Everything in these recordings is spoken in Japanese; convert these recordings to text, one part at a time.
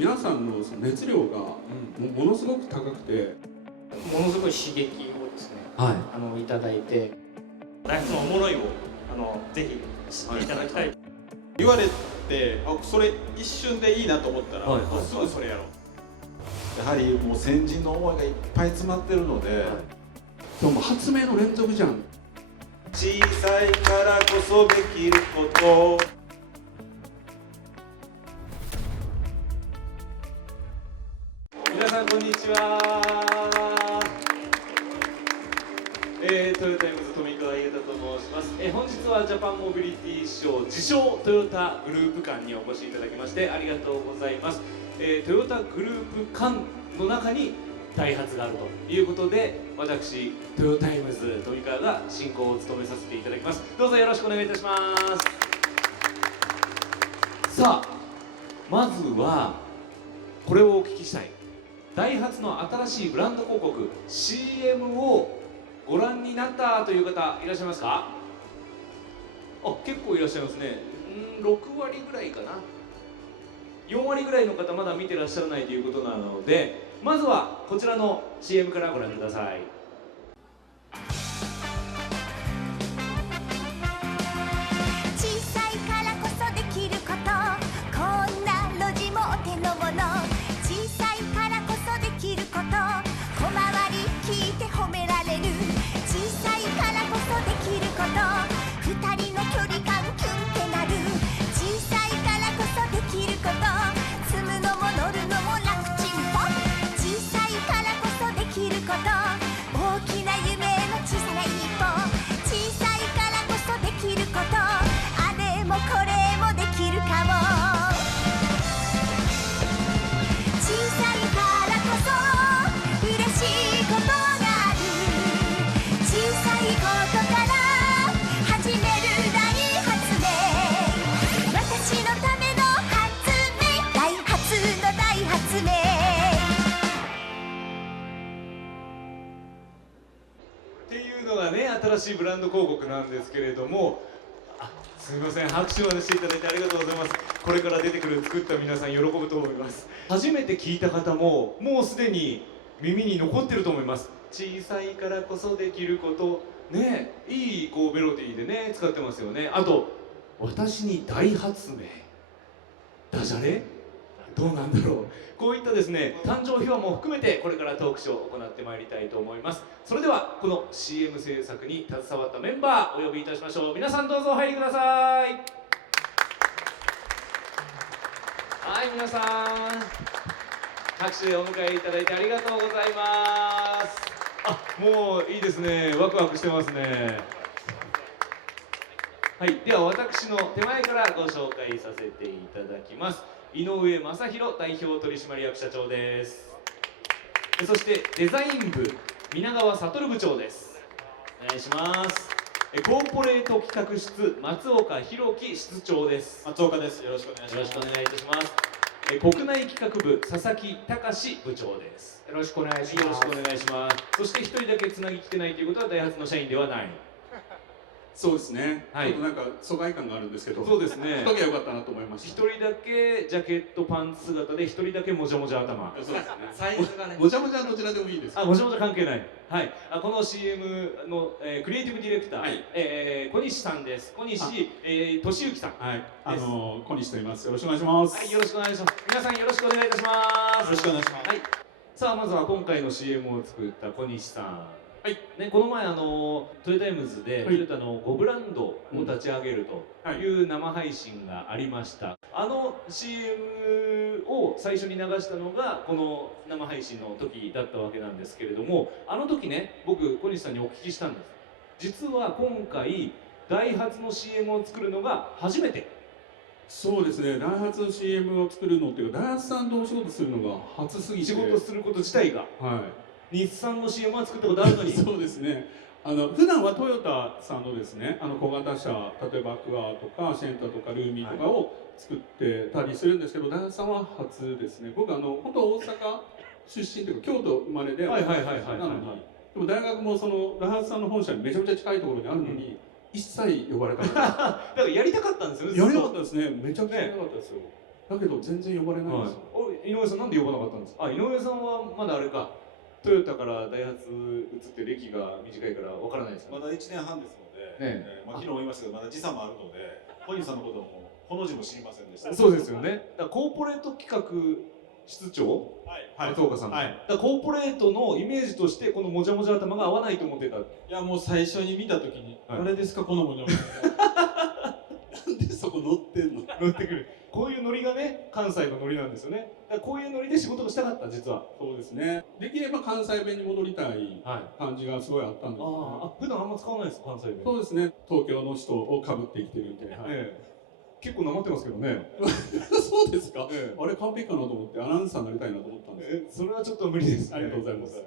皆さんのその熱量がものすごく高くて、ものすごい刺激をですね、いただいて、ダイハツのおもろいをぜひ知っていただきたい。言われて、それ一瞬でいいなと思ったら、すぐそれやろう。やはりもう先人の思いがいっぱい詰まってるので、今日も発明の連続じゃん。小さいからこそできること。皆さんこんにちは。トヨタイムズ富川裕太と申します。本日はジャパンモビリティショー自称トヨタグループ館にお越しいただきましてありがとうございます。トヨタグループ館の中にダイハツがあるということで、私トヨタイムズ富川が進行を務めさせていただきます。どうぞよろしくお願いいたします。さあ、まずはこれをお聞きしたい。ダイハツの新しいブランド広告 CM をご覧になったという方いらっしゃいますか？結構いらっしゃいますね。6割ぐらいかな。4割ぐらいの方まだ見てらっしゃらないということなので、まずはこちらの CM からご覧ください。小さいからこそできること、こんな路地もお手のもの。小さいからこそできること、小回り聞いて褒められる。小さいからこそできること、二人の距離感キュンってなる。小さいからこそできること、積むのも乗るのも楽ちんぽ。小さいからこそできること、大きな夢の小さな一歩。小さいからこそできること、あれもこれもできるかも。小さいからこそ嬉しいことがある。小さいことから始める大発明。私のための発明、ダイハツの大発明。っていうのがね、新しいブランド広告なんですけれども、すみません、拍手までしていただいてありがとうございます。これから出てくる作った皆さん喜ぶと思います。初めて聞いた方ももうすでに耳に残ってると思います。小さいからこそできることね、いいメロディーでね使ってますよね。あと私に大発明、ダジャレどうなんだろう。こういったですね、誕生秘話も含めてこれからトークショーを行ってまいりたいと思います。それではこの CM 制作に携わったメンバーお呼びいたしましょう。皆さんどうぞお入りください。はい、皆さん拍手でお迎えいただいてありがとうございます。もういいですね、ワクワクしてますね。はい、では私の手前からご紹介させていただきます。井上正弘代表取締役社長です。そしてデザイン部皆川悟部長です。お願いします。コーポレート企画室松岡弘樹室長です。松岡です。よろしくお願いします。よろしくお願いいたします。国内企画部佐々木隆部長です。よろしくお願いします。よろしくお願いします。そして一人だけつなぎきてないということはダイハツの社員ではない。そうですね、はい、ちょっとなんか疎外感があるんですけど、そうですね、しときゃよかったなと思いました。一人だけジャケットパンツ姿で一人だけもじゃもじゃ頭。そうですね、サイズがね、もじゃもじゃどちらでもいいです。もじゃもじゃ関係ない。はい、この CM の、クリエイティブディレクター、はい、小西さんです。小西俊之さん。はい、小西と言います。よろしくお願いします。はい、よろしくお願いします。皆さんよろしくお願いいたします。よろしくお願いします。はい。さあ、まずは今回の CM を作った小西さん。はいね、この前トヨタイムズで、トヨタの5ブランドを立ち上げるという生配信がありました。CM を最初に流したのがこの生配信の時だったわけなんですけれども、あの時ね、僕小西さんにお聞きしたんです。実は今回ダイハツの CM を作るのが初めて。そうですね、ダイハツの CM を作るのっていうか、ダイハツさんとお仕事するのが初すぎて、仕事すること自体が、はい、日産の CM は作ったことあるのにそうですね、普段はトヨタさんのですね、小型車、例えばアクアとかシェンタとかルーミーとかを作ってたりするんですけど、ダイハツさんは初ですね。僕本当大阪出身というか京都生まれで、なのに、でも大学もそのダイハツさんの本社にめちゃめちゃ近いところにあるのに、一切呼ばれたない。だからやりたかったんですよね。やりたかったですね。めちゃくちゃやりたかったですよ。だけど全然呼ばれないんですよ。井上さんなんで呼ばなかったんですか。井上さんはまだあれか、トヨタからダイハツ移って歴が短いからわからないですか、まだ1年半ですので、まあ、昨日も言いましたけどまだ時差もあるので小西さんのこともほの字も知りませんでした。そうですよね。だからコーポレート企画室長、松岡さん、だからコーポレートのイメージとしてこのもじゃもじゃ頭が合わないと思ってた。いやもう最初に見た時に、あれですかこのもじゃもじなんでそこ乗ってんの。乗ってくる。こういうノリがね、関西のノリなんですよね。だからこういうノリで仕事がしたかった、実は。そうですね。できれば関西弁に戻りたい感じがすごいあったんですよね。普段あんま使わないですか、関西弁。そうですね。東京の人をかぶって生きてるんで。結構なまってますけどね。そうですか。あれ完璧かなと思ってアナウンサーになりたいなと思ったんです。それはちょっと無理です。ありがとうございます。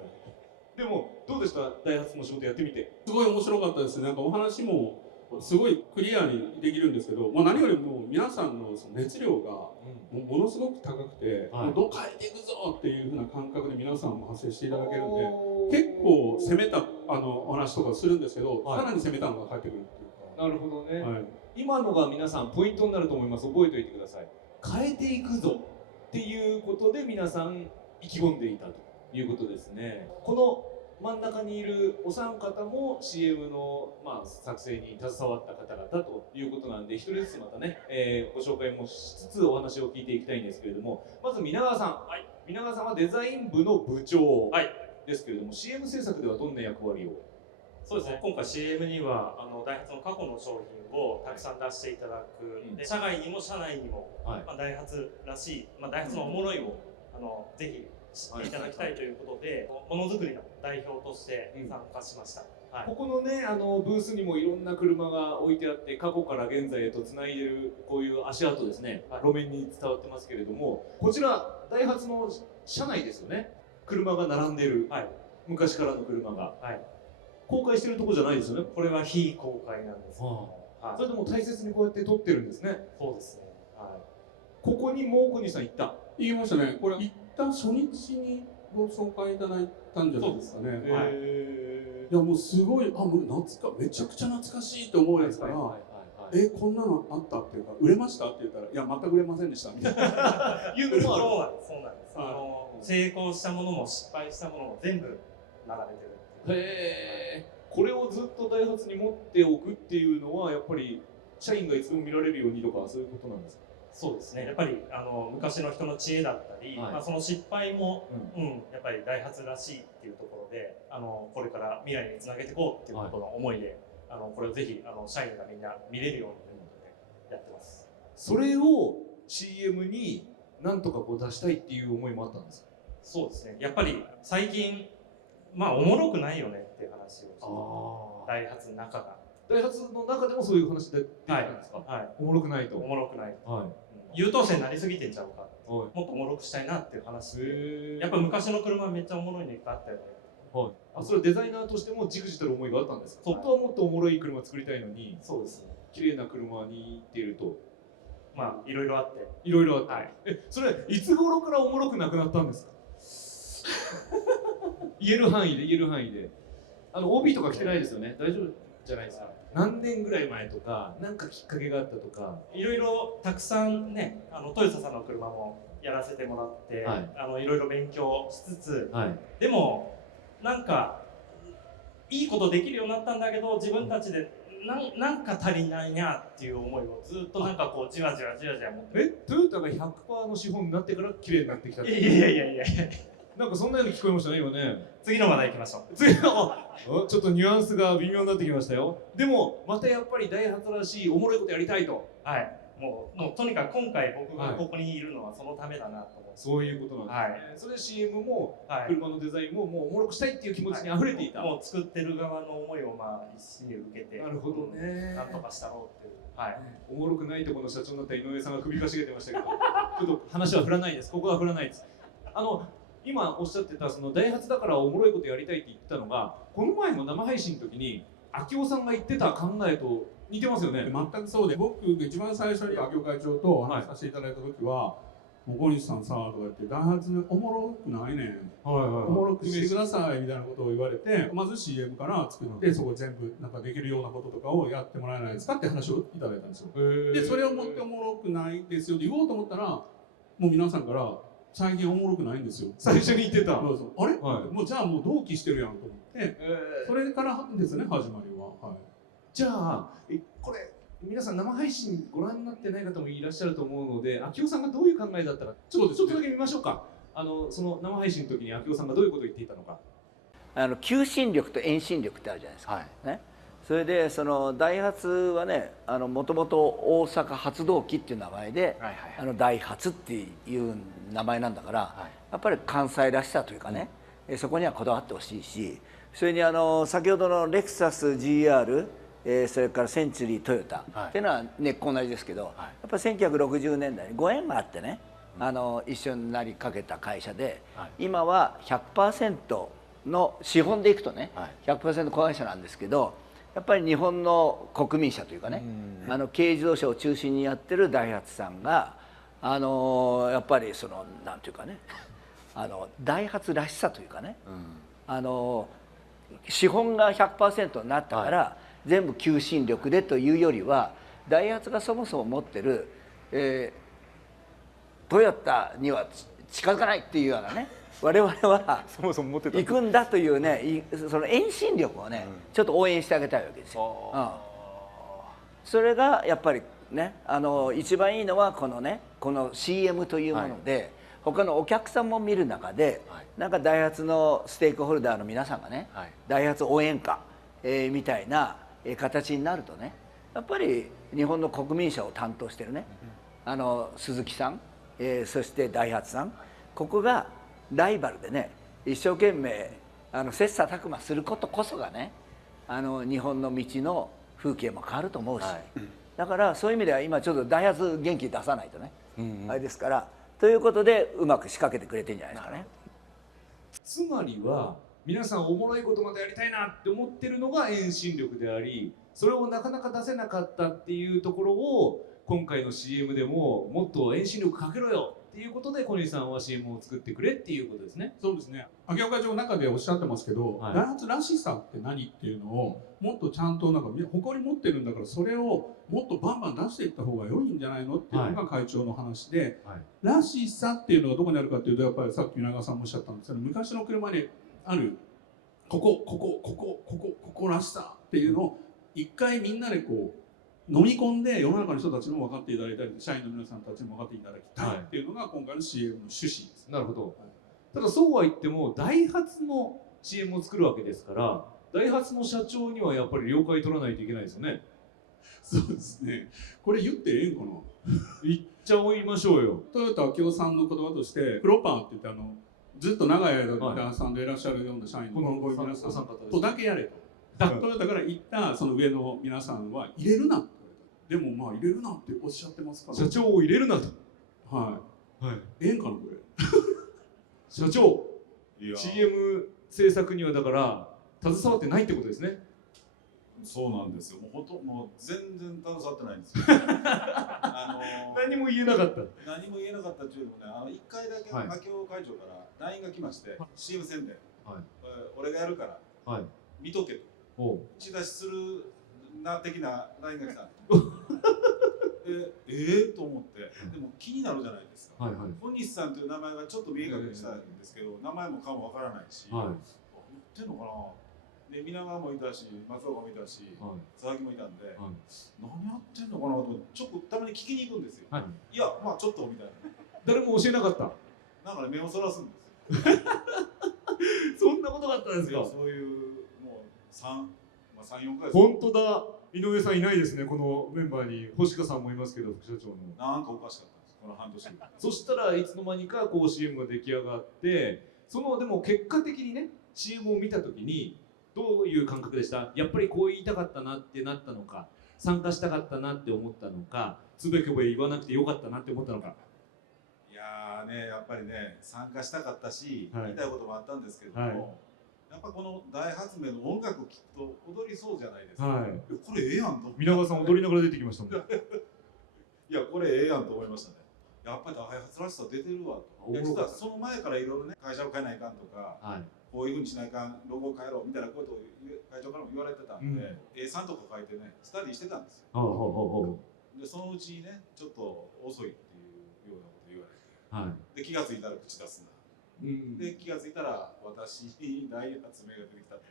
でもどうでした、ダイハツの仕事やってみて。すごい面白かったですね。なんかお話もすごいクリアにできるんですけど、まあ、何よりも皆さんのその熱量がものすごく高くて、もうどう変えていくぞっていう風な感覚で皆さんも発生していただけるんで、結構攻めたお話とかするんですけど、さらに攻めたのが返ってくるっていうか。なるほどね。今のが皆さんポイントになると思います。覚えておいてください。変えていくぞっていうことで皆さん意気込んでいたということですね。この真ん中にいるお三方も CM の、作成に携わった方々ということなんで、一人ずつまたね、ご紹介もしつつお話を聞いていきたいんですけれども、まず皆川さん、皆川さんはデザイン部の部長ですけれども、CM 制作ではどんな役割を。そうですね、今回 CM にはダイハツの過去の商品をたくさん出していただく、で社外にも社内にも、ダイハツらしい、ダイハツのおもろいをぜひ知っていただきたいということで、ものづくりの代表として参加しました。ここのね、ブースにもいろんな車が置いてあって、過去から現在へとつないでるこういう足跡ですね、路面に伝わってますけれども、こちらダイハツの車内ですよね。車が並んでる、昔からの車が、公開してるとこじゃないですよね。これは非公開なんですけど、それでも大切にこうやって撮ってるんですね。そうですね。ここにも小西さん行った。言いましたね。これ行った初日にご紹介いただいたんじゃないですかね。いやもうすごい、もうめちゃくちゃ懐かしいと思うやつから、こんなのあったっていうか、売れましたって言ったら、いや全く売れませんでしたみたいな。いうのもある。そうなんです。成功したものも失敗したものも全部並べてる。これをずっとダイハツに持っておくっていうのはやっぱり社員がいつでも見られるようにとかそういうことなんですか。そうですね。やっぱり昔の人の知恵だったり、その失敗も、やっぱりダイハツらしいっていうところで、これから未来につなげていこうっていうことの思いで、これをぜひ社員がみんな見れるようにということでやってます。それを CM になんとかこう出したいっていう思いもあったんですか。そうですね。やっぱり最近おもろくないよねっていう話をして、ダイハツの中が。ダイハツの中でもそういう話で出てきたんですか。おもろくないと。おもろくない。優等生になりすぎてんちゃうか。もっとおもろくしたいなっていう話で。やっぱ昔の車めっちゃおもろいのいっぱいあったよね。それはデザイナーとしてもじくじたる思いがあったんですか。本当はもっとおもろい車作りたいのに。そうですね。綺麗な車にっていると。いろいろあって。いろいろあって。それいつ頃からおもろくなくなったんですか。言える範囲で言える範囲で。OB とか来てないですよね。大丈夫じゃないですか。何年ぐらい前とか、なんかきっかけがあったとか。いろいろたくさんね、トヨタさんの車もやらせてもらって、いろいろ勉強しつつ、でもなんかいいことできるようになったんだけど、自分たちでなんか足りないなっていう思いをずっとなんかこうじわじわじわじわ持って。トヨタが 100% の資本になってから綺麗になってきたって。いや。なんかそんなように聞こえましたね今ね。次の話題行きましょう。次のちょっとニュアンスが微妙になってきましたよ。でもまたやっぱりダイハツらしいおもろいことやりたいと。もうとにかく今回僕がここにいるのはそのためだなと思って。そういうことなんですね。それで CM も車のデザインももうおもろくしたいっていう気持ちにあふれていた。もう作ってる側の思いを一緒に受けて。なるほどね。なんとかしたろうっていう。おもろくないところの社長になった井上さんが首かしげてましたけど、ちょっと話は振らないです。ここは振らないです。今おっしゃってたそのダイハツだからおもろいことやりたいって言ってたのが、この前の生配信の時に明夫さんが言ってた考えと似てますよね。全くそうで、僕が一番最初に明夫会長とお話しさせていただいた時は、もう小西さんさとか言ってダイハツおもろくないねん、おもろくしてくださいみたいなことを言われて、まず CM から作って、そこ全部なんかできるようなこととかをやってもらえないですかって話をいただいたんですよ。でそれを持っておもろくないですよって言おうと思ったら、もう皆さんから最近おもろくないんですよ。最初に言ってた。そうそう、あれ、はいもうじゃあもう同期してるやんと思って、それからですね、始まりは。はい、じゃあこれ皆さん生配信ご覧になってない方もいらっしゃると思うので、秋夫さんがどういう考えだったかちょっとだけ見ましょうか。その生配信の時に秋夫さんがどういうことを言っていたのか。求心力と遠心力ってあるじゃないですか、ね、それでそのダイハツはね、もともと大阪発動機っていう名前で、ダイハツっていう名前なんだから、やっぱり関西らしさというかね、そこにはこだわってほしいし、それに先ほどのレクサス GR、それからセンチュリートヨタっていうのは根っこ同じですけど、やっぱり1960年代にご縁があってね、一緒になりかけた会社で、今は 100% の資本でいくとね、100% 子会社なんですけど、やっぱり日本の国民車というかね、軽自動車を中心にやってるダイハツさんがやっぱりそのなんていうかね、ダイハツらしさというかね、資本が 100% になったから、全部求心力でというよりは、ダイハツがそもそも持ってる、トヨタには近づかないっていうようなね、我々はそもそも持ってた。行くんだというね、その遠心力をね、ちょっと応援してあげたいわけですよ。それがやっぱりね、一番いいのはこのね、この CM というもので、他のお客さんも見る中で、なんかダイハツのステークホルダーの皆さんがね、ダイハツ応援歌、みたいな形になるとね、やっぱり日本の国民車を担当してるね、鈴木さん、そしてダイハツさん、ここがライバルでね、一生懸命切磋琢磨することこそがね、日本の道の風景も変わると思うし、だからそういう意味では今ちょっとダイハツ元気出さないとね、あれですから、ということでうまく仕掛けてくれてるんじゃないですかね。つまりは皆さんおもろいことまでやりたいなって思ってるのが遠心力であり、それをなかなか出せなかったっていうところを今回の CM でももっと遠心力かけろよっていうことで小西さんは CM を作ってくれっていうことですね。そうですね。秋岡会長の中でおっしゃってますけど、ダイハツらしさって何っていうのをもっとちゃんとなんか誇り持ってるんだから、それをもっとバンバン出していった方が良いんじゃないのっていうのが会長の話で、らしさっていうのがどこにあるかっていうと、やっぱりさっき皆川さんもおっしゃったんですけど、昔の車にあるここらしさっていうのを一回みんなでこう飲み込んで、世の中の人たちにも分かっていただいたり、社員の皆さんたちにも分かっていただきたいっていうのが今回の CM の趣旨です。なるほど。ただそうは言ってもダイハツの CM を作るわけですから、ダイハツの社長にはやっぱり了解取らないといけないですよね。そうですね。これ言ってええんかな。言っちゃいましょうよ。トヨタ秋夫さんの言葉としてプロパーって言ってずっと長い間ダイハツさんでいらっしゃるような社員のこういう皆さんとだけやれと。トヨタから言ったその上の皆さんは入れるなって言われた。でもまあ入れるなっておっしゃってますから。社長を入れるなと。はい。ええんかなこれ。社長、CM 制作にはだから携わってないってことですね。そうなんですよ。もう全然携わってないんですよ。何も言えなかった。何も言えなかったっていうのもね、1回だけ秋夫会長から LINE が来まして、CM 宣伝、俺がやるから見とけと、打ち出しするな的な LINE が来た。と思って、でも気になるじゃないですか。小西さんという名前がちょっと見え隠れしたんですけど、名前も顔もわからないし、言ってんのかな。で皆川もいたし、松岡もいたし、佐々木もいたんで、何やってんのかなと思って、ちょっとたまに聞きに行くんですよ。いや、まあちょっとみたいな。誰も教えなかった。なんかね、目をそらすんですよ。そんなことがあったんですか。そういうもう3、4回。本当だ。井上さんいないですね、このメンバーに。星香さんもいますけど、副社長の。なんかおかしかったんです、この半年。そしたらいつの間にかこう CM が出来上がって、でも結果的にね、CM を見たときに、どういう感覚でした？やっぱりこう言いたかったなってなったのか、参加したかったなって思ったのか、つべこべ言わなくてよかったなって思ったのか。いやーね、やっぱりね、参加したかったし、言いたいこともあったんですけども、やっぱこの大発明の音楽を聴くと踊りそうじゃないですか。これええやんと思って。皆川さん踊りながら出てきましたもん。いや、これええやんと思いましたね。やっぱり大発らしさ出てるわと。実はその前からいろいろね、会社を変えないかんとか、こういうふうにしないかん、ロゴを変えろみたいなことを会長からも言われてたんで、A3 とか書いてね、スタディしてたんですよ。で、そのうちにね、ちょっと遅いっていうようなこと言われて、で気がついたら口出すな、で気がついたら私に大発明が出てきたって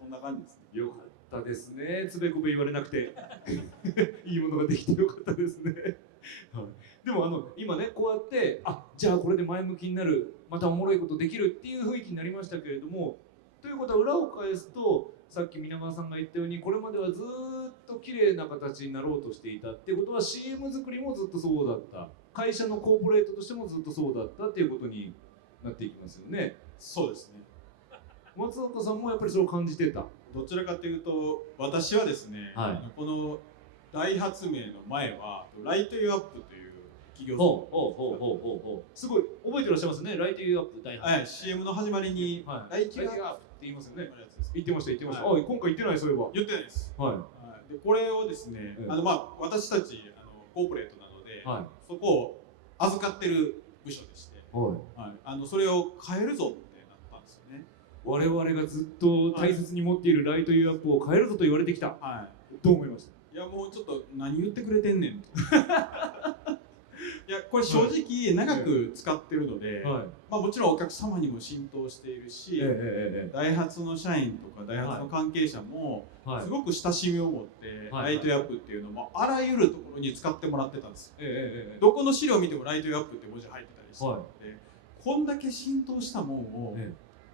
こんな感じですね。よかったですね、つべこべ言われなくていいものができてよかったですねでも今ねこうやってじゃあこれで前向きになる、またおもろいことできるっていう雰囲気になりましたけれども、ということは裏を返すとさっき皆川さんが言ったようにこれまではずっと綺麗な形になろうとしていたっていうことは CM 作りもずっとそうだった、会社のコーポレートとしてもずっとそうだったっていうことになっていきますよね。そうですね。松岡さんもやっぱりそれを感じてた。どちらかというと私はですね、この大発明の前はライトユーアップという企業すごい覚えてらっしゃいますね。ライトユーアップ大発明、CM の始まりに、ライトユーアップって言いますよね。言ってました。今回言ってない、そういえば。言ってないです。でこれをですね、私たちコーポレートなので、そこを預かってる部署でして、それを変えるぞってなったんですよね。我々がずっと大切に持っているライトユーアップを変えるぞと言われてきた。どう思いました？いやもうちょっと何言ってくれてんねんといやこれ正直長く使ってるので、もちろんお客様にも浸透しているし、ダイハツの社員とかダイハツの関係者もすごく親しみを持ってライトユーアップっていうのもあらゆるところに使ってもらってたんです。どこの資料を見てもライトユーアップって文字入ってたりしてので、こんだけ浸透したもんを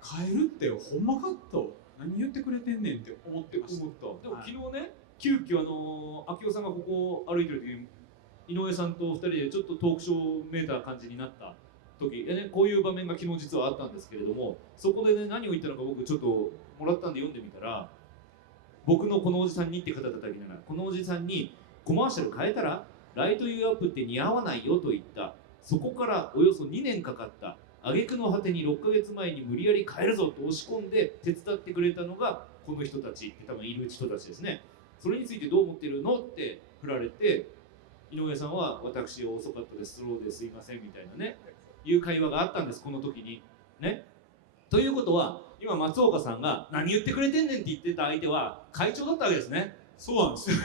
変えるってほんまかと何言ってくれてんねんって思ってました。でも昨日ね、急遽明夫さんがここを歩いてる時に井上さんと2人でちょっとトークショーめいた感じになった時でね、こういう場面が昨日実はあったんですけれども、そこでね何を言ったのか僕ちょっともらったんで読んでみたら、僕のこのおじさんにって方叩きながら、このおじさんにコマーシャル変えたらライトユーアップって似合わないよと言った。そこからおよそ2年かかった。挙句の果てに6ヶ月前に無理やり変えるぞと押し込んで手伝ってくれたのがこの人たちって多分いる人たちですね。それについてどう思ってるのって振られて、井上さんは私遅かったです、スローですいませんみたいなね、いう会話があったんです、この時にね。ということは今松岡さんが何言ってくれてんねんって言ってた相手は会長だったわけですね。そうなんですよ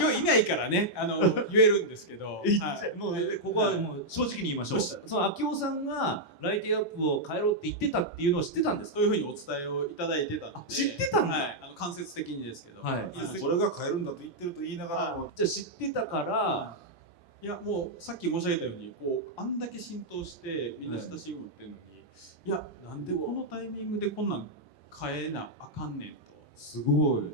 今日いないからね言えるんですけど、もうここはもう正直に言いましょう。その明夫さんがライトユーアップを変えろって言ってたっていうのを知ってたんですか？そういうふうにお伝えをいただいてたんで。知ってたんだ。間接的にですけど、それが変えるんだと言ってると言いながらも、じゃあ知ってたから、いやもうさっき申し上げたようにあんだけ浸透してみんな親しみ持ってるのに、いやなんでこのタイミングでこんなん変えなあかんねんと。すごい。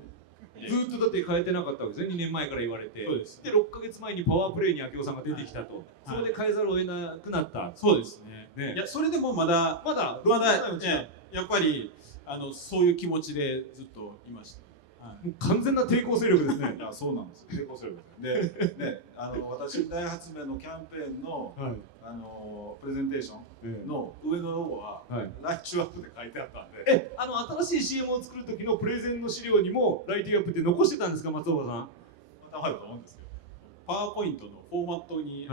ずっとだって変えてなかったわけですね、2年前から言われて。で6ヶ月前にパワープレイに明夫さんが出てきたと、それで変えざるを得なくなった。そうですね。いやそれでもまだやっぱりそういう気持ちでずっといました。もう完全な抵抗勢力ですね。いやそうなんですよ、抵抗勢力でね、私大発明のキャンペーンの、プレゼンテーションの上のロゴは、ライトユーアップで書いてあったんで、新しい CM を作る時のプレゼンの資料にもライトユーアップって残してたんですか、松岡さん？たまると思うんですけど、パワーポイントのフォーマットに、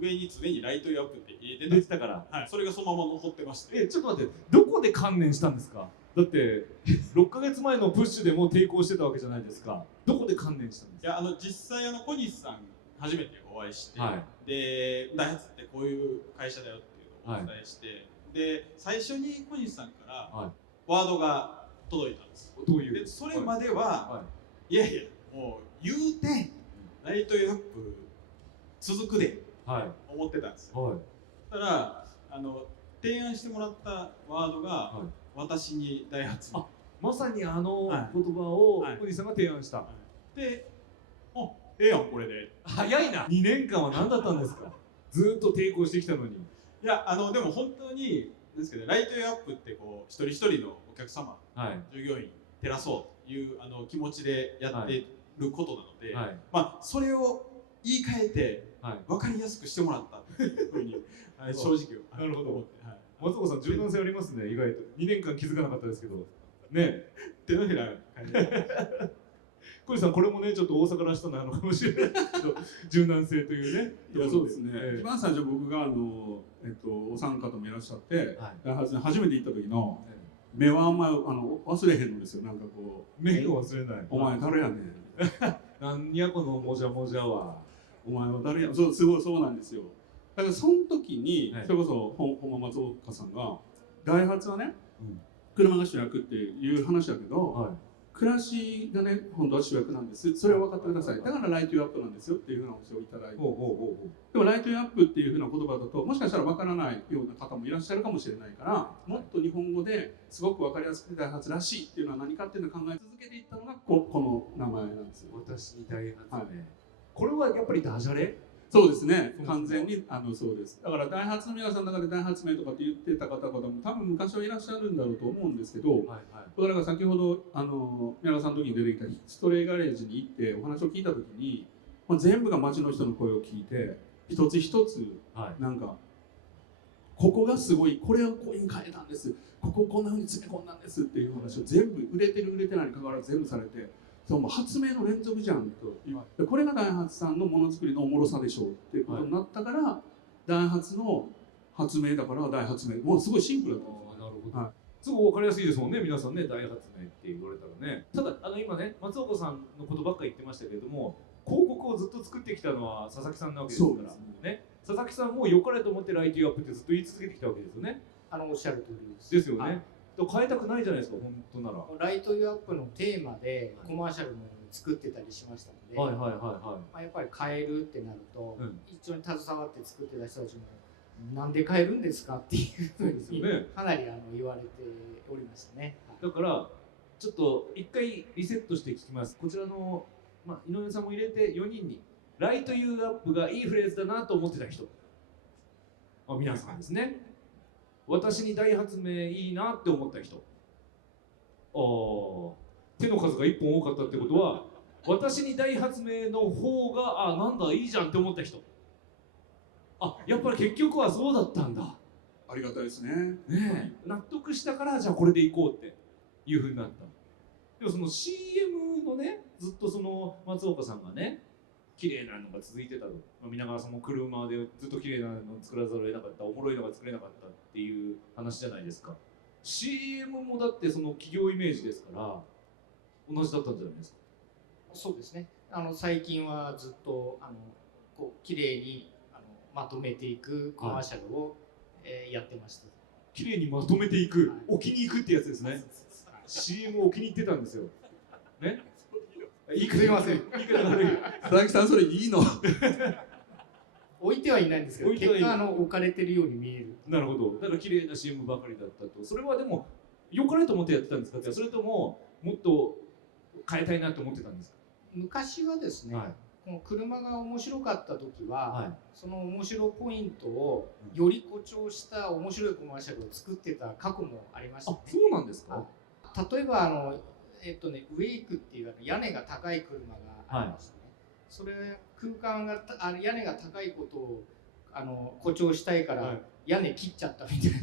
上に常にライトユーアップって入れてたから、それがそのまま残ってまして。ちょっと待って、どこで観念したんですか？だって6ヶ月前のプッシュでも抵抗してたわけじゃないですか。どこで観念したんですか？いや実際小西さん初めてお会いして、でダイハツってこういう会社だよっていうのをお伝えして、で最初に小西さんからワードが届いたんです。どういう？でそれまでは、いやいやもう言うてライトユーアップ続くで、思ってたんですよ。だから提案してもらったワードが、私にダイハツに、まさに言葉を小西さんが提案した。で、ええやんこれで。早いな。2年間は何だったんですか？ずっと抵抗してきたのに。いやでも本当にですけど、ライトユーアップって一人一人のお客様、従業員照らそうという気持ちでやってることなので、それを言い換えて分かりやすくしてもらったっていうふうに正直なるほど。松岡さん柔軟性ありますね、意外と。2年間気づかなかったですけどね。手のひら感じ小西さん、これもねちょっと大阪らしさなのかもしれないけど柔軟性というね。いやそうですね、一番最初僕がお三方もいらっしゃって、初めて行った時の目はあんま忘れへんのですよ。なんかこう目を忘れない。お前誰やねんなんやこのもじゃもじゃは。お前は誰や。そうすごいそうなんですよ。だからその時に、はいそれこそ本間松岡さんがダイハツはね、うん車が主役っていう話だけど、はい暮らしがね本当は主役なんです、それを分かってください、だからライトユーアップなんですよっていうふうなお話をいただいて、でもライトユーアップっていうふうな言葉だともしかしたら分からないような方もいらっしゃるかもしれないから、もっと日本語ですごく分かりやすくてダイハツらしいっていうのは何かっていうのを考え続けていったのがこの名前なんですよ。私にダイハツね、はいこれはやっぱりダジャレ？そうですね、完全にそうです。だからダイハツの皆さんの中でダイハツ名とかって言ってた方々も多分昔はいらっしゃるんだろうと思うんですけど、はいはいだから先ほど宮川さんの時に出てきたストレイガレージに行ってお話を聞いた時に、全部が街の人の声を聞いて一つ一つなんか、ここがすごい、これをこういうに変えたんです、ここをこんなふうに詰め込んだんですっていう話を全部売れてる売れてないに関わらず全部されて、そうもう発明の連続じゃんと、これがダイハツさんのものづくりのおもろさでしょうっていうことになったから、ダイハツの発明だからダイハツ名、もうすごいシンプルだったんですよ。なるほど、はいすごい分かりやすいですもんね、皆さんね、ダイハツ名って言われたらね。ただ今ね、松岡さんのことばっかり言ってましたけれども、広告をずっと作ってきたのは佐々木さんなわけですからね。佐々木さんも良かれと思ってライトユーアップってずっと言い続けてきたわけですよね。おっしゃる通りです。ですよね。はい変えたくないじゃないですか、本当なら。ライトユーアップのテーマでコマーシャルも作ってたりしましたので、はいはいはいはい。やっぱり変えるってなると、うん一緒に携わって作ってた人たちもなんで変えるんですかっていうふうにですよねかなり言われておりましたね。はいだからちょっと一回リセットして聞きます。こちらの、井上さんも入れて4人にライトユーアップがいいフレーズだなと思ってた人、皆さんですね。私にダイハツ名いいなって思った人、手の数が1本多かったってことは私にダイハツ名の方がなんだいいじゃんって思った人、やっぱり結局はそうだったんだ。ありがたいですね。ねえ、納得したからじゃあこれでいこうっていう風になった。でもその CM のね、ずっとその松岡さんがね、綺麗なのが続いてたと、皆川さんも車でずっと綺麗なのを作らざるを得なかった、おもろいのが作れなかったっていう話じゃないですか。 CM もだってその企業イメージですから同じだったんじゃないですか。そうですね。最近はずっとこう綺麗にまとめていくコマーシャルを、やってました。綺麗にまとめていく、はい置きに行くってやつですね。CM を置きに行ってたんですよ。ね。言い方すいません。言い方悪い。佐々木さんそれいいの？置いてはいないんですけど、置いてはいない結果置かれてるように見える。なるほど。だから綺麗な CM ばかりだったと。それはでも良かれと思ってやってたんですか？それとももっと変えたいなと思ってたんですか？昔はですね、はいこの車が面白かった時は、はいその面白ポイントをより誇張した面白いコマーシャルを作ってた過去もありましたね。そうなんですか？はい例えばウェイクっていう屋根が高い車がありましたね。それ空間が屋根が高いことを誇張したいから屋根切っちゃったみたいな。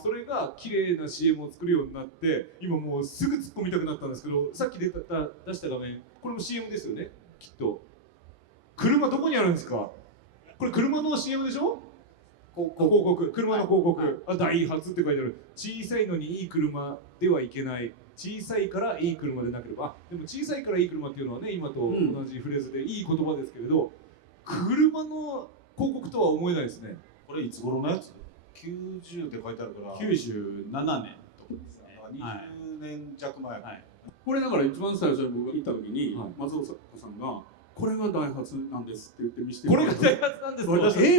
それが綺麗な CM を作るようになって今もうすぐ突っ込みたくなったんですけど、さっき出した画面これも CM ですよねきっと。車どこにあるんですか？これ車の CM でしょ？広告、車の広告、ダイハツって書いてある。小さいのにいい車ではいけない、小さいからいい車でなければ。でも小さいからいい車っていうのはね、今と同じフレーズでいい言葉ですけれど、車の広告とは思えないですね。これいつ頃のやつ？90って書いてあるから97年とかですね。20年弱前、これだから一番最初に僕が行った時に、はい松岡さんが「これがダイハツなんです」って言って見せてこれがダイハツなんです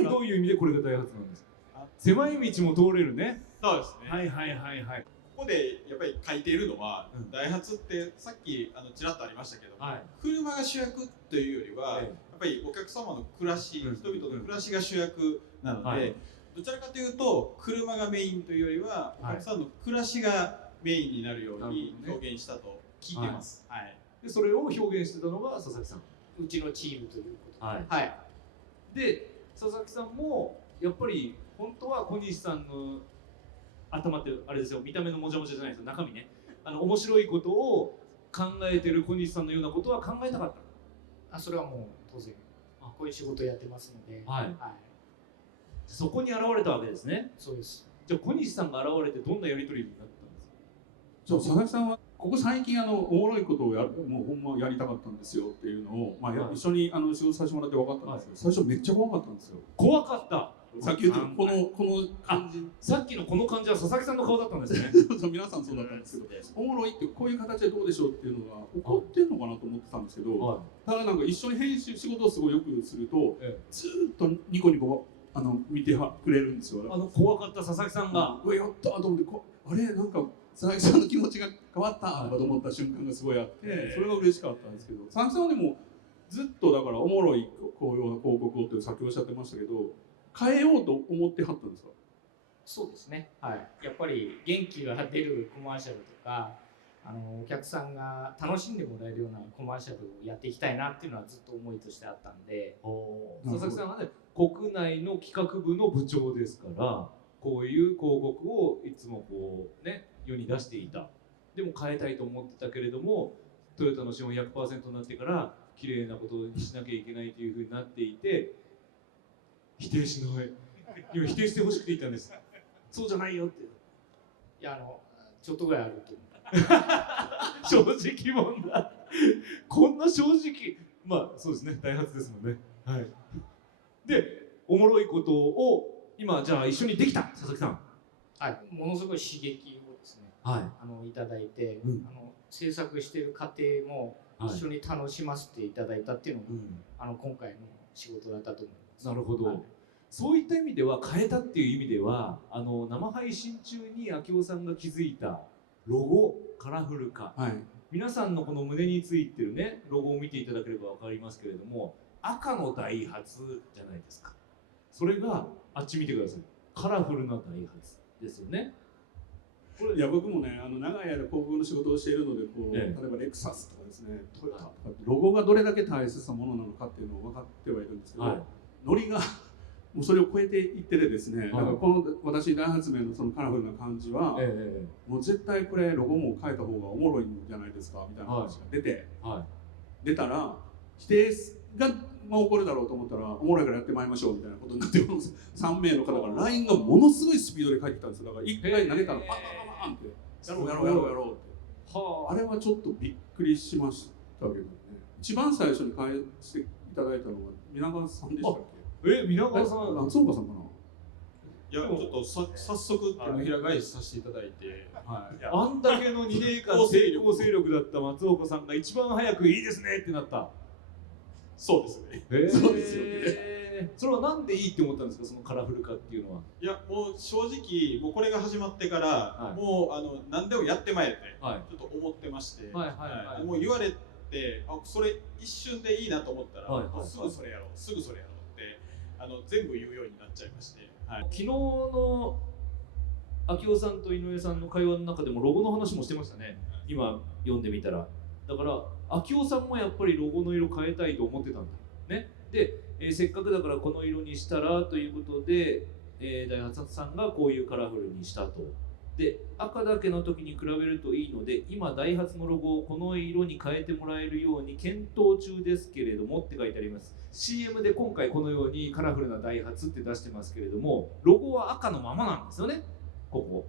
か？どういう意味でこれがダイハツなんですか？狭い道も通れるね。そうですね。はいはいはいはい。ここでやっぱり書いているのは、うんダイハツってさっきちらっとありましたけど、はい車が主役というよりは、やっぱりお客様の暮らし、うん人々の暮らしが主役なので、はいどちらかというと車がメインというよりは、お客さんの暮らしがメインになるようになるほどね表現したと聞いてます。はいでそれを表現してたのが佐々木さん。うちのチームということはいで。はい。で佐々木さんもやっぱり本当は小西さんの頭ってあれですよ、見た目のもじゃもじゃじゃないですよ、中身ね。面白いことを考えてる小西さんのようなことは考えたかった。それはもう当然こういう仕事をやってますので、はいそこに現れたわけですね。そうです。じゃあ小西さんが現れてどんなやり取りになったんですか？佐々木さんはここ最近おもろいことをもうほんまやりたかったんですよっていうのを、一緒に仕事させてもらって分かったんですけど、最初めっちゃ怖かったんですよ。怖かった。さっき言ったこの感じ、さっきのこの感じは佐々木さんの顔だったんですね。そう皆さんそうだったんですけど、おもろいってこういう形でどうでしょうっていうのが起こってんのかなと思ってたんですけど、ただなんか一緒に編集仕事をすごいよくすると、ずーっとニコニコ見てくれるんですよ。怖かった佐々木さんが、うわやったと思ってあれなんか佐々木さんの気持ちが変わったと思った瞬間がすごいあって、それが嬉しかったんですけど、佐々木さんはでもずっとだからおもろいこういう広告をってさっきおっしゃってましたけど、変えようと思ってはったんですか？そうですね、はい、やっぱり元気が出るコマーシャルとかお客さんが楽しんでもらえるようなコマーシャルをやっていきたいなっていうのはずっと思いとしてあったんで。佐々木さんはね、国内の企画部の部長ですから、こういう広告をいつもこうね世に出していた。でも変えたいと思ってたけれども、トヨタの資本 100% になってから綺麗なことにしなきゃいけないというふうになっていて、否定しない。今否定してほしくて言ったんです。そうじゃないよって。いやちょっとぐらいあると正直者だ。こんな正直、そうですね、ダイハツですもんね。はい。で、おもろいことを今じゃあ一緒にできた佐々木さん。はい、ものすごい刺激をですね、いただいて、制作している過程も一緒に楽しませていただいたっていうのが、今回の仕事だったと思います。なるほど。そういった意味では変えたっていう意味では生配信中に明夫さんが気づいたロゴカラフル化、皆さんのこの胸についてるねロゴを見ていただければ分かりますけれども、赤のダイハツじゃないですか。それがあっち見てください、カラフルなダイハツですよね。いや僕もね長い間広告の仕事をしているので例えばレクサスとかですね、トヨタとかロゴがどれだけ大切なものなのかっていうのを分かってはいるんですけど、ノリがもうそれを超えていってですね、だからこの私ダイハツ名のそのカラフルな感じは、もう絶対これロゴも変えた方がおもろいんじゃないですかみたいな話が出たら否定が起こるだろうと思ったらおもろいからやってまいりましょうみたいなことになって3名の方から LINE がものすごいスピードで返ってきたんですよ。だから1回投げたらパンパンパンパンってやろうってあれはちょっとびっくりしましたけどね。一番最初に返していただいたのは皆川さんでしたっけ？皆川さん、松岡さんかな。いやちょっと早速手のひら返しさせていただいて、あんだけの2年間抵抗勢力だった松岡さんが一番早くいいですねってなった。そうですね。そうですよね。それはなんでいいって思ったんですか、そのカラフル化っていうのは。いやもう正直もうこれが始まってから、もう何でもやってまえってちょっと思ってまして、もう言われてそれ一瞬でいいなと思ったら、すぐそれやろうすぐそれやろうって全部言うようになっちゃいまして、昨日の明夫さんと井上さんの会話の中でもロゴの話もしてましたね。今読んでみたら、だから明夫さんもやっぱりロゴの色変えたいと思ってたんだね。で、せっかくだからこの色にしたらということで、ダイハツさんがこういうカラフルにしたと。で、赤だけの時に比べるといいので、今ダイハツのロゴをこの色に変えてもらえるように検討中ですけれどもって書いてあります。 CM で今回このようにカラフルなダイハツって出してますけれども、ロゴは赤のままなんですよね。ここ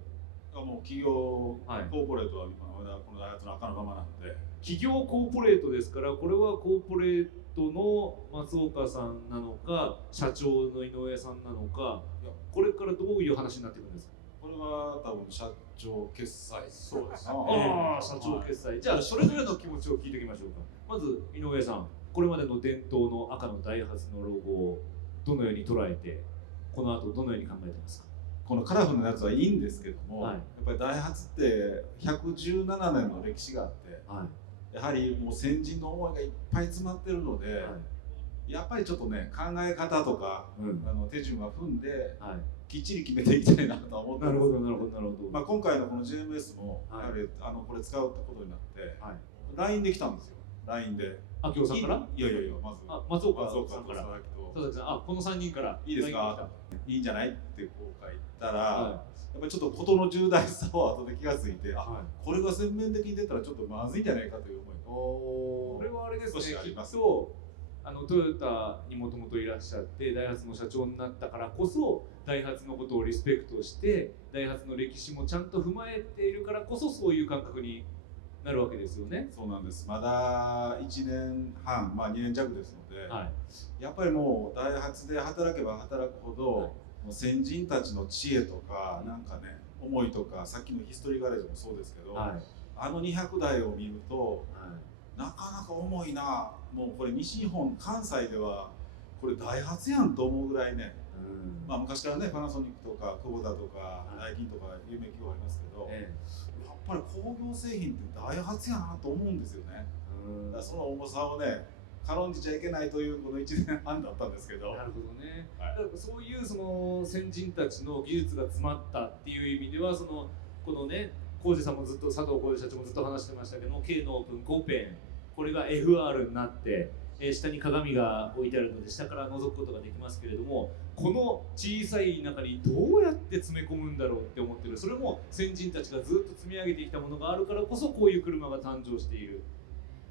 もう企業コーポレートはこのダイハツの赤のままなんで、企業コーポレートですから、これはコーポレートの松岡さんなのか社長の井上さんなのか、これからどういう話になっていくんですか。これは多分社長決済。そうですね。社長決済。じゃあそれぞれの気持ちを聞いておきましょうか。まず井上さん、これまでの伝統の赤のダイハツのロゴをどのように捉えて、この後どのように考えてますか。このカラフルなやつはいいんですけども、やっぱりダイハツって117年の歴史があって、やはりもう先人の思いがいっぱい詰まってるので、やっぱりちょっとね考え方とか、手順は踏んで、きっちり決めていきたいなと思ってます。なるほどなるほどなるほど。今回のこの JMS もやはりこれ使うってことになって、LINE できたんですよ。LINE で。明夫さんから？いやまず松岡さんから。佐々木さん、この3人からいいですか？いいんじゃないってこう書いたら、やっぱりちょっと事の重大さを後で気がついて、これが全面的に出たらちょっとまずいんじゃないかという思いが。これはあれですね。きっとトヨタにもともといらっしゃってダイハツの社長になったからこそ、ダイハツのことをリスペクトしてダイハツの歴史もちゃんと踏まえているからこそ、そういう感覚になるわけですよね。そうなんです。まだ1年半、まあ2年弱ですので、やっぱりもうダイハツで働けば働くほど、もう先人たちの知恵とか、なんかね、思いとか、さっきのヒストリーガレージもそうですけど、あの200台を見ると、なかなか重いな、もうこれ西日本、関西ではこれダイハツやんと思うぐらいね、まあ昔からね、パナソニックとかクボタとかダイキンとか有名企業ありますけど、やっぱり工業製品ってダイハツやなと思うんですよね。だからその重さをね、軽んじちゃいけないというこの1年半だったんですけど。なるほどね。だからそういうその先人たちの技術が詰まったっていう意味では、そのこのね、浩二さんもずっと、佐藤浩二社長もずっと話してましたけども、K のオープン5ペン、これが FR になって、下に鏡が置いてあるので下から覗くことができますけれども、この小さい中にどうやって詰め込むんだろうって思ってる。それも先人たちがずっと積み上げてきたものがあるからこそ、こういう車が誕生している。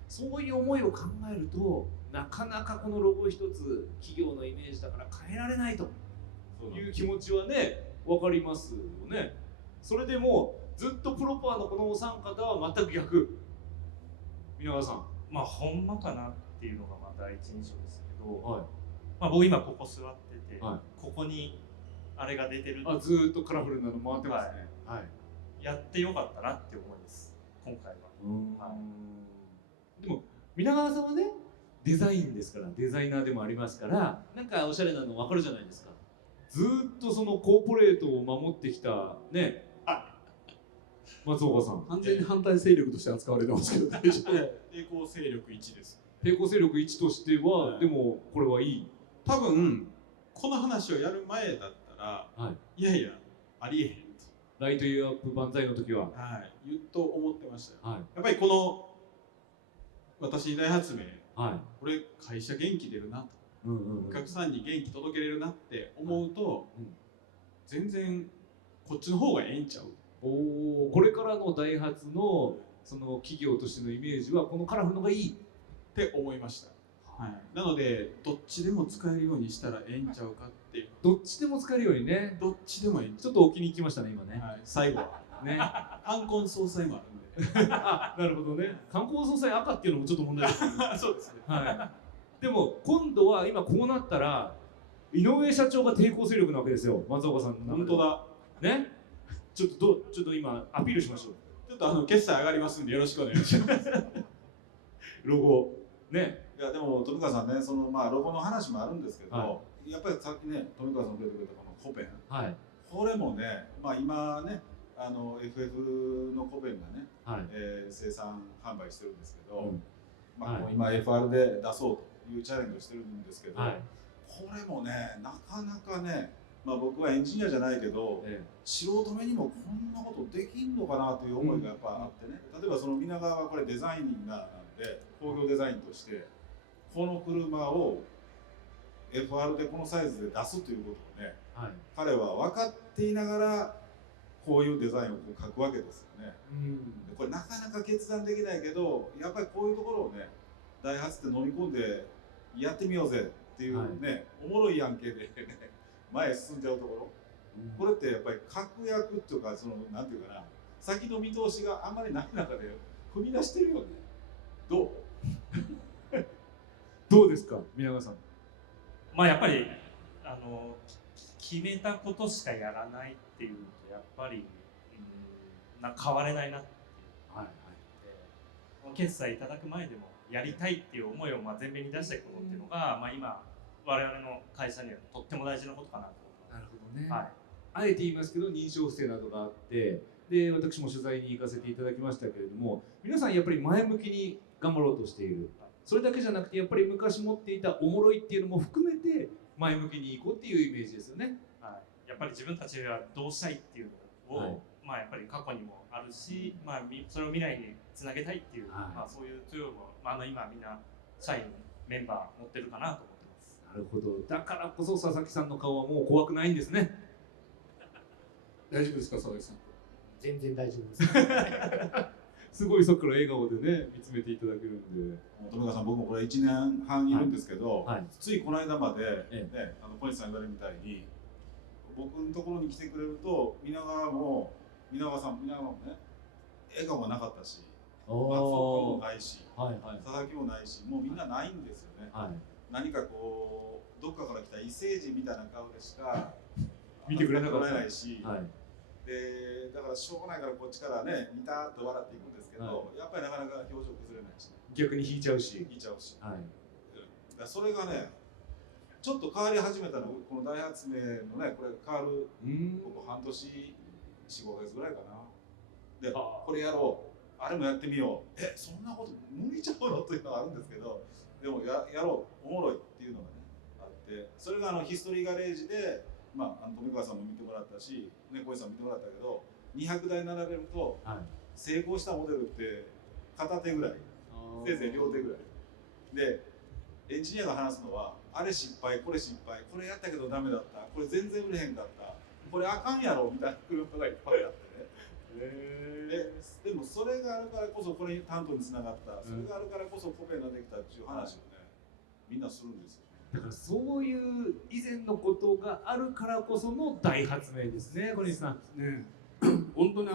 そういう思いを考えると、なかなかこのロゴ一つ企業のイメージだから変えられないという気持ちはね、分かりますよね。それでもずっとプロパーのこのお三方は全く逆。皆川さん、まあほんまかなっていうのがまあ第一印象ですけど、まあ僕今ここ座ってて、ここにあれが出てる。ずーっとカラフルなの回ってますね。やってよかったなって思います、今回は。でも皆川さんはね、デザインですから、デザイナーでもありますから、なんかおしゃれなの分かるじゃないですか。ずーっとそのコーポレートを守ってきたね、松岡さん。完全に反対勢力として扱われてますけど、大丈夫？抵抗勢力1です。抵抗勢力1としては、でもこれはいい。多分この話をやる前だったら、いやいやありえへんと。ライトユーアップ万歳の時は、言うと思ってましたよ。やっぱりこの私大発明、これ会社元気出るなと、お客さんに元気届けれるなって思うと、全然こっちの方がええんちゃう。これからのダイハツのその企業としてのイメージはこのカラフルのがいいって思いました。なのでどっちでも使えるようにしたらええんちゃうかっていう。どっちでも使えるようにね。どっちでもいい。ちょっと置きに行きましたね今ね。最後はね。冠婚葬祭もあるんで。なるほどね。冠婚葬祭赤っていうのもちょっと問題ですね。そうですね。でも今度は今こうなったら井上社長が抵抗勢力なわけですよ、松岡さんの。本当だ。ね。ちょっと今アピールしましょう。ちょっと決済上がりますんでよろしくお願いします。ロゴね。いやでも富川さんね、そのまあロゴの話もあるんですけど、やっぱりさっきね富川さんが出てくれたこのコペン、これもね、まあ今ねFF のコペンがね、生産販売してるんですけど、まあ今 FR で出そうというチャレンジをしてるんですけど、これもねなかなかね。まあ僕はエンジニアじゃないけど、素人目にもこんなことできんのかなという思いがやっぱあってね、例えばその皆川はこれデザイナーなんで工業デザインとしてこの車を FR でこのサイズで出すということをね、彼は分かっていながらこういうデザインを描くわけですよね。これなかなか決断できないけど、やっぱりこういうところをねダイハツって飲み込んでやってみようぜっていうね、おもろい案件でね前へ進んじゃうところ、これってやっぱり確約っていうか、そのなんていうかな、先の見通しがあんまりない中で踏み出してるよね。どうどうですか宮川さん。まあやっぱり決めたことしかやらないっていうのとやっぱり、変われないなっていう、決済いただく前でもやりたいっていう思いを前面に出していくことっていうのが、まあ今我々の会社にはとっても大事なことかなと思います。なるほどね。あえて言いますけど認証不正などがあって、で私も取材に行かせていただきましたけれども、皆さんやっぱり前向きに頑張ろうとしている。それだけじゃなくてやっぱり昔持っていたおもろいっていうのも含めて前向きにいこうっていうイメージですよね。やっぱり自分たちはどうしたいっていうのを、まあやっぱり過去にもあるし、まあそれを未来につなげたいっていう、まあそういう強いも、今みんな社員メンバー持ってるかなと思って。なるほど。だからこそ佐々木さんの顔はもう怖くないんですね。大丈夫ですか佐々木さん。全然大丈夫です。すごいそこから笑顔でね見つめていただけるんで。富川さん、僕もこれ1年半いるんですけど、ついこの間までね、小西さん言われるみたいに僕のところに来てくれると皆川もね笑顔がなかったし松岡もないし、はいはい、佐々木もないし、もうみんなないんですよね。はい、何かこうどっかから来た異星人みたいな顔でしか見てくれなかったないし、はい、でだからしょうがないからこっちからねニタッと笑っていくんですけど、はい、やっぱりなかなか表情崩れないし、ね、逆に引いちゃうし、はい、だそれがねちょっと変わり始めたのこの大発明のねこれ変わるここ半年 4,5 ヶ月ぐらいかな。でこれやろうあれもやってみようそんなこと無理ちゃうのというのがあるんですけど、でも やろうおもろいっていうのがねあって、それがヒストリーガレージで、まあ、富川さんも見てもらったし、ね、小石さんも見てもらったけど200台並べると、はい、成功したモデルって片手ぐらいせいぜい両手ぐらいで、エンジニアが話すのはあれ失敗これ失敗これやったけどダメだったこれ全然売れへんかったこれあかんやろみたいな車がいっぱいあってね。でもそれがあるからこそこれに担当につながった、それがあるからこそコペができたっていう話をねみんなするんですよ。だからそういう以前のことがあるからこその大発明ですね、小西さん。ね、本当に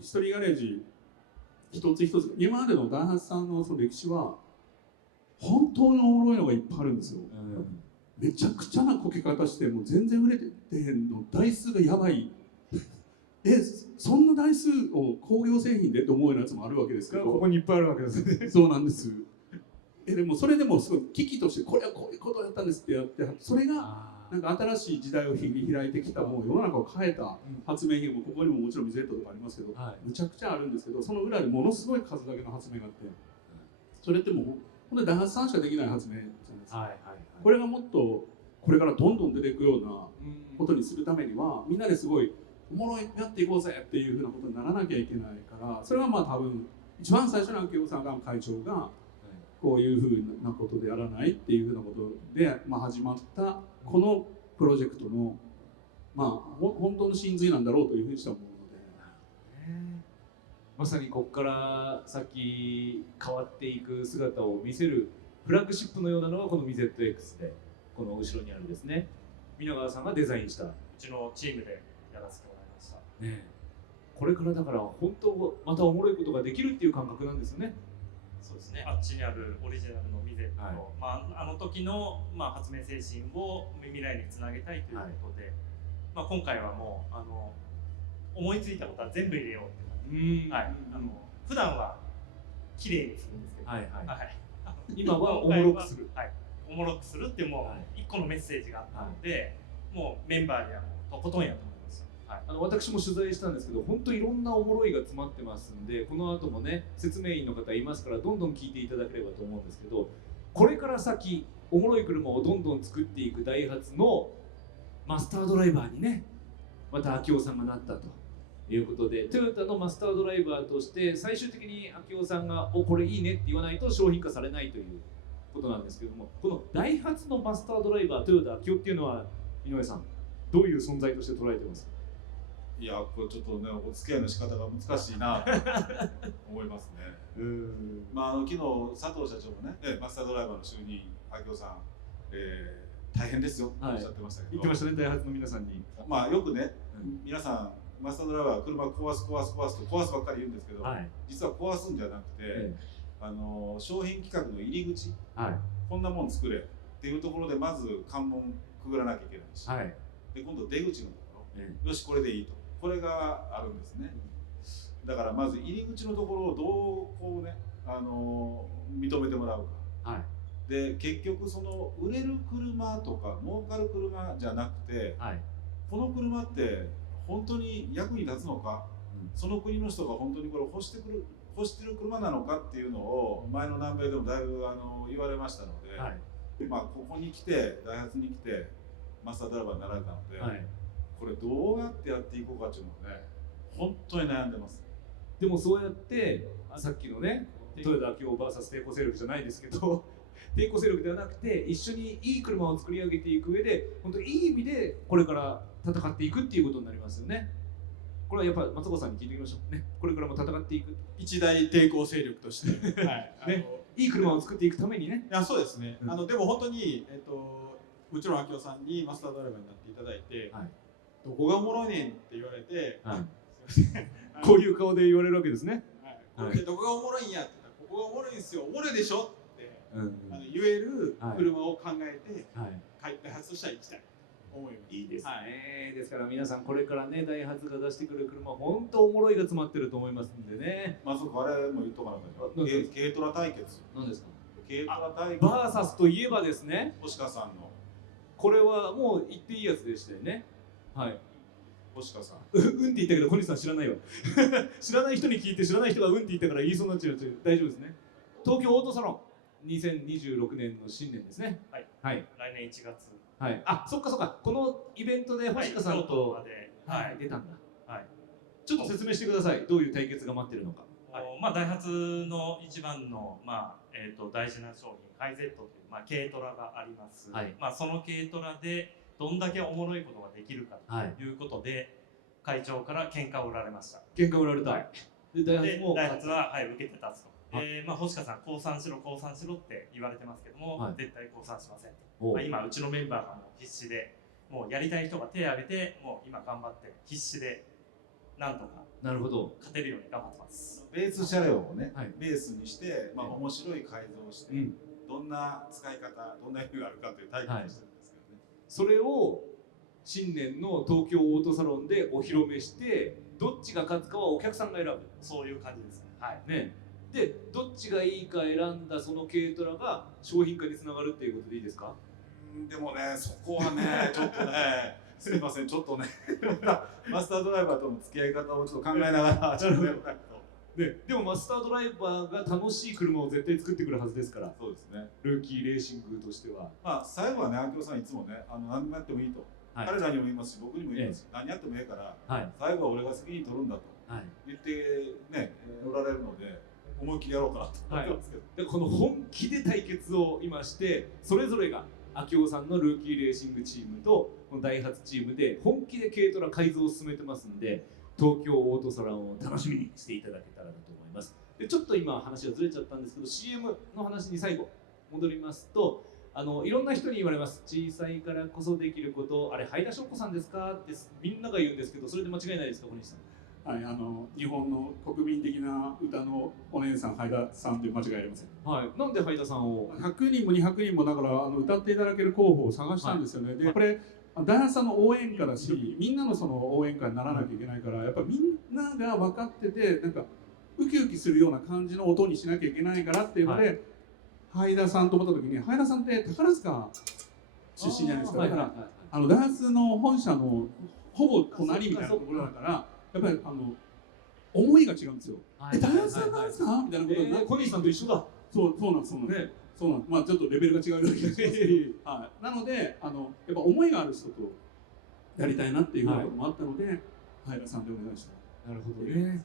ヒストリーガレージ一つ一つ今までのダイハツさんのその歴史は本当におもろいのがいっぱいあるんですよ。めちゃくちゃなこけ方してもう全然売れてへんの台数がやばい。そんな台数を工業製品でって思うようなやつもあるわけですけど、ここにいっぱいあるわけですね。そうなんです。でもそれでもすごい危機としてこれはこういうことをやったんですってやって、それがなんか新しい時代を切り開いてきた、もう世の中を変えた発明品もここにももちろんミゼットとかありますけど、むちゃくちゃあるんですけど、その裏でものすごい数だけの発明があって、それってもう本当にダイハツさんしかできない発明じゃないですか。これがもっとこれからどんどん出ていくようなことにするためには、みんなですごいおもろいやっていこうぜっていうふうなことにならなきゃいけないから、それはまあ多分一番最初の秋夫さんが会長がこういうふうなことでやらないっていうふうなことで、まあ、始まったこのプロジェクトの、まあ、本当の真髄なんだろうというふうにして思うので、まさにここから先変わっていく姿を見せるフラッグシップのようなのがこの MiZX で、この後ろにあるんですね。皆川さんがデザインしたうちのチームでやらせてもらいました、ね、これからだから本当またおもろいことができるっていう感覚なんですよね。そうですね、あっちにあるオリジナルのミゼット、まあ、あの時の、まあ、発明精神を未来につなげたいということで、まあ、今回はもう思いついたことは全部入れようって感じで、普段は綺麗にするんですけど、今はおもろくする、おもろくするっていうもう一個のメッセージがあったので、もうメンバーにはもうとことんやと思います。私も取材したんですけど、本当いろんなおもろいが詰まってますんで、この後もね説明員の方いますからどんどん聞いていただければと思うんですけど、これから先おもろい車をどんどん作っていくダイハツのマスタードライバーにねまた秋夫さんがなったということで、トヨタのマスタードライバーとして最終的に秋夫さんがこれいいねって言わないと商品化されないということなんですけども、このダイハツのマスタードライバートヨタ秋夫っていうのは井上さんどういう存在として捉えてますか？いや、これちょっとね、お付き合いの仕方が難しいなと思いますね。まあ、昨日佐藤社長もね、マスタードライバーの就任、秋夫さん、大変ですよとおっしゃってましたけど、言ってましたね、ダイハツの皆さんに。まあ、よくね、皆さん、マスタードライバーは車壊すと壊すばっかり言うんですけど、実は壊すんじゃなくて、商品企画の入り口、こんなもん作れっていうところでまず関門くぐらなきゃいけないし、で今度出口のところ、よしこれでいいと。これがあるんですね。だからまず入り口のところをどうこうね、認めてもらうか。で結局その売れる車とか儲かる車じゃなくて、この車って本当に役に立つのか、その国の人が本当にこれ欲してる車なのかっていうのを前の南米でもだいぶ言われましたので、まあここに来てダイハツに来てマスタードライバーになられたので。これどうやってやっていこうかっていうのをね、本当に悩んでます。でもそうやってさっきのね、トヨタ秋夫 VS 抵抗勢力じゃないですけど、抵抗勢力ではなくて一緒にいい車を作り上げていく上で、本当にいい意味でこれから戦っていくっていうことになりますよね。これはやっぱ松岡さんに聞いておきましょうね。これからも戦っていく。一大抵抗勢力として、いい車を作っていくためにね。いや、そうですね。でも本当にもちろん秋夫さんにマスタードライバーになっていただいて。どこがおもろいねんって言われて、こういう顔で言われるわけですね。どこがおもろいんやって言ったらここがおもろいんですよ、おもろいでしょって言える車を考えて開発したら行きたい。いいですね、ですから皆さんこれからね、ダイハツが出してくる車、本当おもろいが詰まってると思いますんでね。まあそうか、あれも言っとかなきゃ。軽トラ対決。何ですか？軽トラ対決。バーサスといえばですね、星川さんの。これはもう言っていいやつでしたよね。はい。星川さん。うんって言ったけど、小西さん知らないわ。知らない人に聞いて、知らない人がうんって言ったから言いそうになっちゃう。大丈夫ですね。東京オートサロン、2026年の新年ですね。はい。はい。来年1月。はい。あ、そっかそっか。このイベントで星川さんと、はい、出たんだ。はい。ちょっと説明してください。どういう対決が待ってるのか。まあダイハツの一番の大事な商品、ハイゼットという軽トラがあります。はい。まあその軽トラでどんだけおもろいことができるかということで、会長から喧嘩を売られました。喧嘩を売られた。はい。でダイハツは受けて立つと。星川さん降参しろって言われてますけども、絶対降参しませんと。今うちのメンバーがもう必死で、もうやりたい人が手を挙げて、もう今頑張って必死でなんとか勝てるように頑張ってます。ベース車両をね、ベースにして面白い改造をして、どんな使い方、どんな意味があるかという体験をしてるんですけどね。それを新年の東京オートサロンでお披露目して、どっちが勝つかはお客さんが選ぶ。そういう感じですね。はい。ね。で、どっちがいいか選んだその軽トラが商品化につながるっていうことでいいですか？でもね、そこはね、ちょっとね、すみません、ちょっとね、マスタードライバーとの付き合い方をちょっと考えながら、でもマスタードライバーが楽しい車を絶対作ってくるはずですから。そうですね。ルーキーレーシングとしては。まあ最後はね、明夫さんいつもね、何でもやってもいいと。彼らにも言いますし、僕にも言いますし、何やってもいいから、最後は俺が責任取るんだと言ってね、おられるので。思い切りやろうかなと思ってますけど、でこの本気で対決を今して、それぞれが明夫さんのルーキーレーシングチームとこのダイハツチームで本気で軽トラ改造を進めてますんで、東京オートサロンを楽しみにしていただけたらなと思います。でちょっと今話がずれちゃったんですけど、 CM の話に最後戻りますと、いろんな人に言われます。小さいからこそできること、あれはいだしょうこさんですかってみんなが言うんですけど、それで間違いないですか、小西さん？はい、日本の国民的な歌のお姉さん、はいださんで間違いありません。はい、なんではいださんを100人も200人もだから歌っていただける候補を探したんですよね。でこれダイハツさんの応援歌だし、みんなのその応援歌にならなきゃいけないから、やっぱみんなが分かってて、なんかウキウキするような感じの音にしなきゃいけないからっていうので、はいださんと思った時に、はいださんって宝塚出身じゃないですか。だからダイハツの本社のほぼ隣みたいなところだから。やっぱり思いが違うんですよ。ダイハツさんなんですかみたいなことになって、小西さんと一緒だ。そうなんです。まあちょっとレベルが違うだけでなのでやっぱ思いがある人とやりたいなっていうこともあったので、はいださんでお願いした。なるほどね。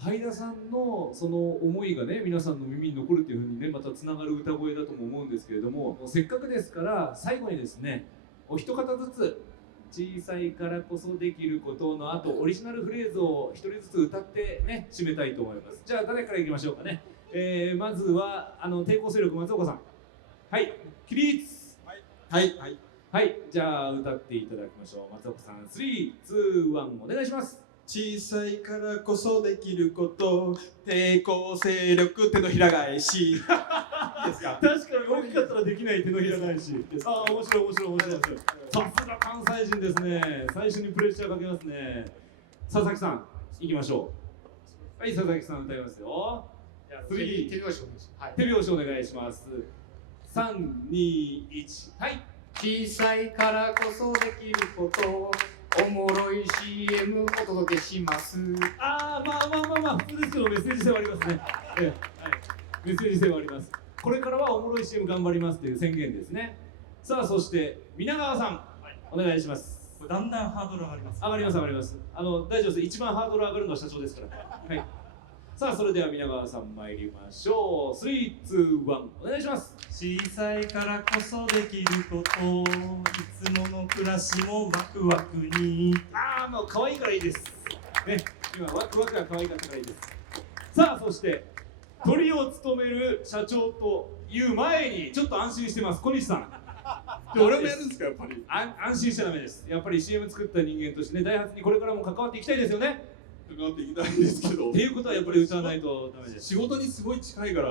はいださんのその思いがね、皆さんの耳に残るっていうふうにね、またつながる歌声だとも思うんですけれども、せっかくですから最後にですね、お一方ずつ小さいからこそできることの後、オリジナルフレーズを一人ずつ歌ってね、締めたいと思います。じゃあ誰からいきましょうかね。まずは抵抗勢力松岡さん。はい、起立。はい、じゃあ歌っていただきましょう。松岡さん、3、2、1お願いします。小さいからこそできること、抵抗勢力手のひら返し。いいですか？確かに大きかったらできない手のひら返し。ああ、面白い。さすが関西人ですね。最初にプレッシャーかけますね。佐々木さん、行きましょう。はい、佐々木さん歌いますよ。手拍子お願いします。手拍子お願いします。3、2、1、はい。小さいからこそできること、おもろい CM お届けします。まあ普通ですけどメッセージ性はありますね。メッセージ性はあります。これからはおもろい CM 頑張りますという宣言ですね。さあ、そして皆川さん、お願いします。だんだんハードル上がります。上がります。大丈夫です。一番ハードル上がるのは社長ですから。はい。さあ、それでは皆川さん参りましょう。3、2、1お願いします。小さいからこそできること、いつもの暮らしもワクワクに。もう可愛いからいいですね。今ワクワクが可愛かったからいいです。さあ、そしてトリを務める社長という前にちょっと安心してます、小西さん。俺もやるんですか？やっぱり安心しちゃダメです。やっぱり CM 作った人間としてね、ダイハツにこれからも関わっていきたいですよね。関わっていきたいんですけど。っていうことはやっぱり歌わないとダメです。仕事にすごい近いから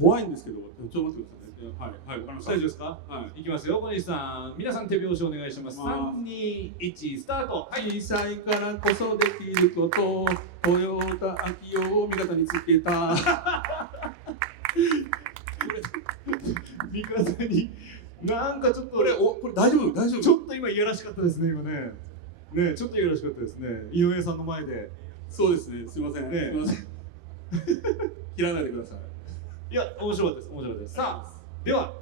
怖いんですけど、ちょっと待ってくださいね。はい、わかりました。大丈夫ですか？はい。いきますよ、小西さん。皆さん手拍子お願いします。3、2、1、スタート。はい。小さいからこそできること、豊田秋代を味方につけた。味方に、なんかちょっとこれ大丈夫？ちょっと今いやらしかったですね、今ね。ね、ちょっといやらしかったですね。井上さんの前で。そうですね、すいません。ね、すいません。切らないでください。いや、面白かったです。面白かったです。さあ、では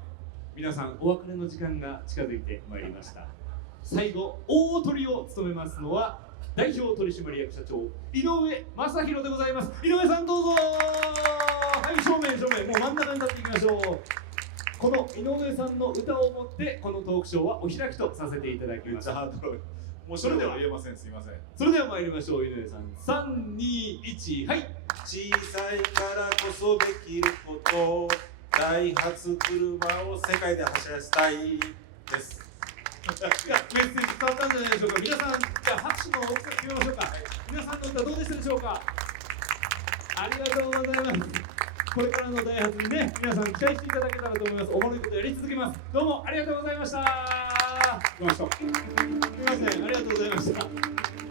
皆さんお別れの時間が近づいてまいりました。最後、大トリを務めますのは代表取締役社長井上正弘でございます。井上さんどうぞ。はい、正面もう真ん中に立っていきましょう。この井上さんの歌をもってこのトークショーはお開きとさせていただきます。もうそれでは言えません、すいません。それでは参りましょう。井上さん、3、2、1、はい。小さいからこそできること、ダイハツ車を世界で走らせたいです。いや、メッセージ伝わったんじゃないでしょうか。皆さん、じゃあ拍手の大きさ決めましょうか。皆さんの歌どうでしたでしょうか。ありがとうございます。これからのダイハツにね、皆さん期待していただけたらと思います。おもろいことやり続けます。どうもありがとうございました。来ました。すみません、ありがとうございました。